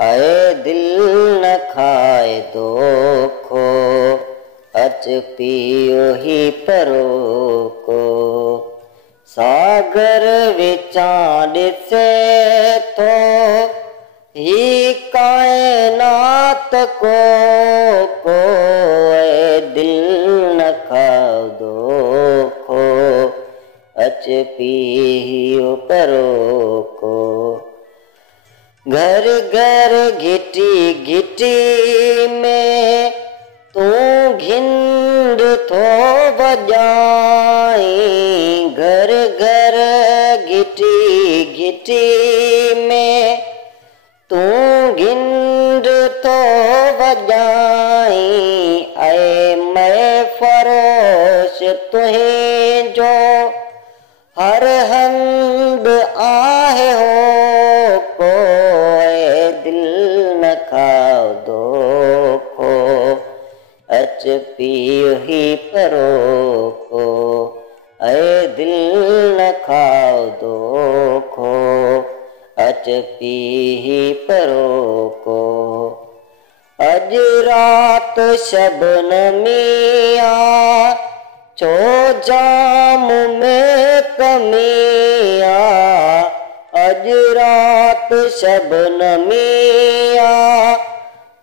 आए दिल न खाए दोखो, अच पियो ही परो को। सागर विचां ॾिसे थो ही कायनात को ऐ दिल न खाओ दोखो, अच पियो परो को। घर घर घिटी घिटी में तू घिंड थो वॼाई। घर घर घिटी घिटी में तू घिंड थो वॼाई। ऐं मैं फरोश तुंहिंजो हर हंध आहे हो को। दिल न खाओ दोखो, अच पियो ही परो को। ऐ दिल न खाओ दोखो, अच पियो ही परो को। अज रात शबनमी आ, छो जाम में कमी आ। अज रात शबनमी आ,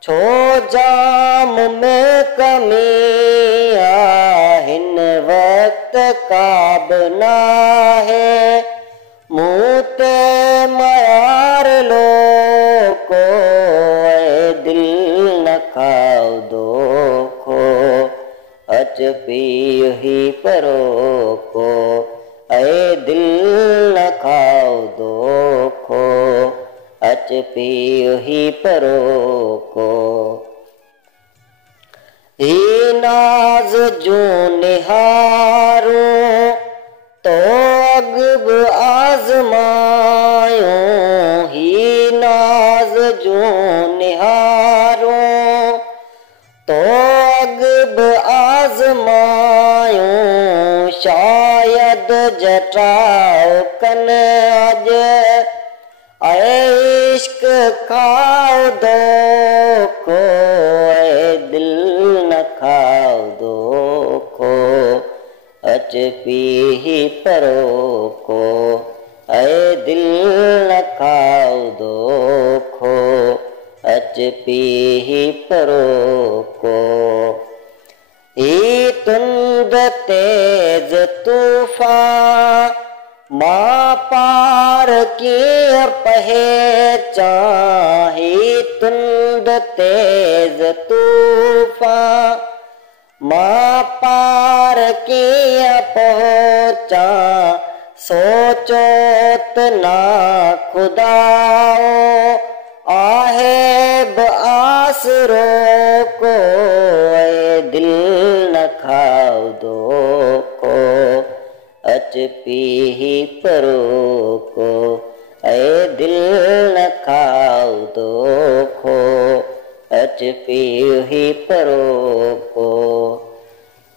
छो जाम में कमी आ। हिन वक्त काब नाहे मूं ते मयार लोको। ऐ दिल न खाओ दोखो, अच पियो ही परो को। ऐ दिल न खाओ दोखो, अच पियो ही परो को। ही नाज जो निहारो तो अगब आजमायो। ही नाज जो निहारो तो अगब आजमायो। शायद जटाओ कन अज ऐ इश्क खाओ दोखो। ऐ दिल न खाओ दोखो, अच पियो ही परो को। ऐ दिल न खाओ दोखो, अच पियो ही परो को। ही तुंद तेज तूफान मां पार कीअं पहचान। ही तुंद तेज तूफान मां पार कीअं पहुचा। सोचो त ना खुदाओ आहे बि आसरो को। ऐ दिल न खाओ दोखो, अच पियो ही परो को। ऐ दिल न खाओ दोखो, अच पियो ही परो को।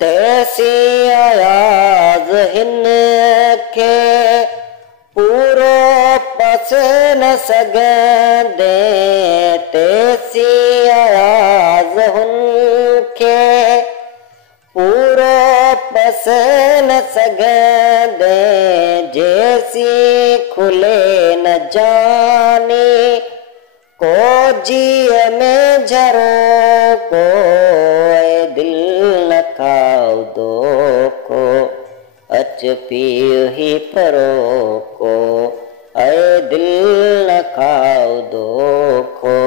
तैसी अयाज़ हिन खे पूरो पस न सघंदे। तैसी अयाज़ हुन खे पूरो पस न सघंदे। जैसी खुले न जाने को जीअ में झरो को। ऐ दिल न खाओ दोखो, अच पियो ही परो को। ऐ दिल न खाओ दोखो,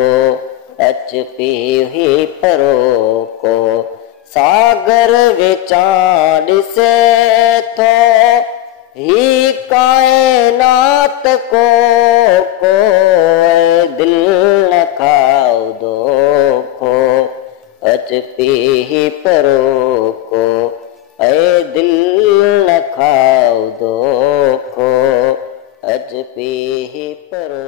अच पियो ही परो को। सागर विचां ॾिसे थो ही कायनात को ऐ दिल न खाओ दोखो, अच पियो ही परो को। ऐ दिल न खाओ दोखो, अच पियो ही परो।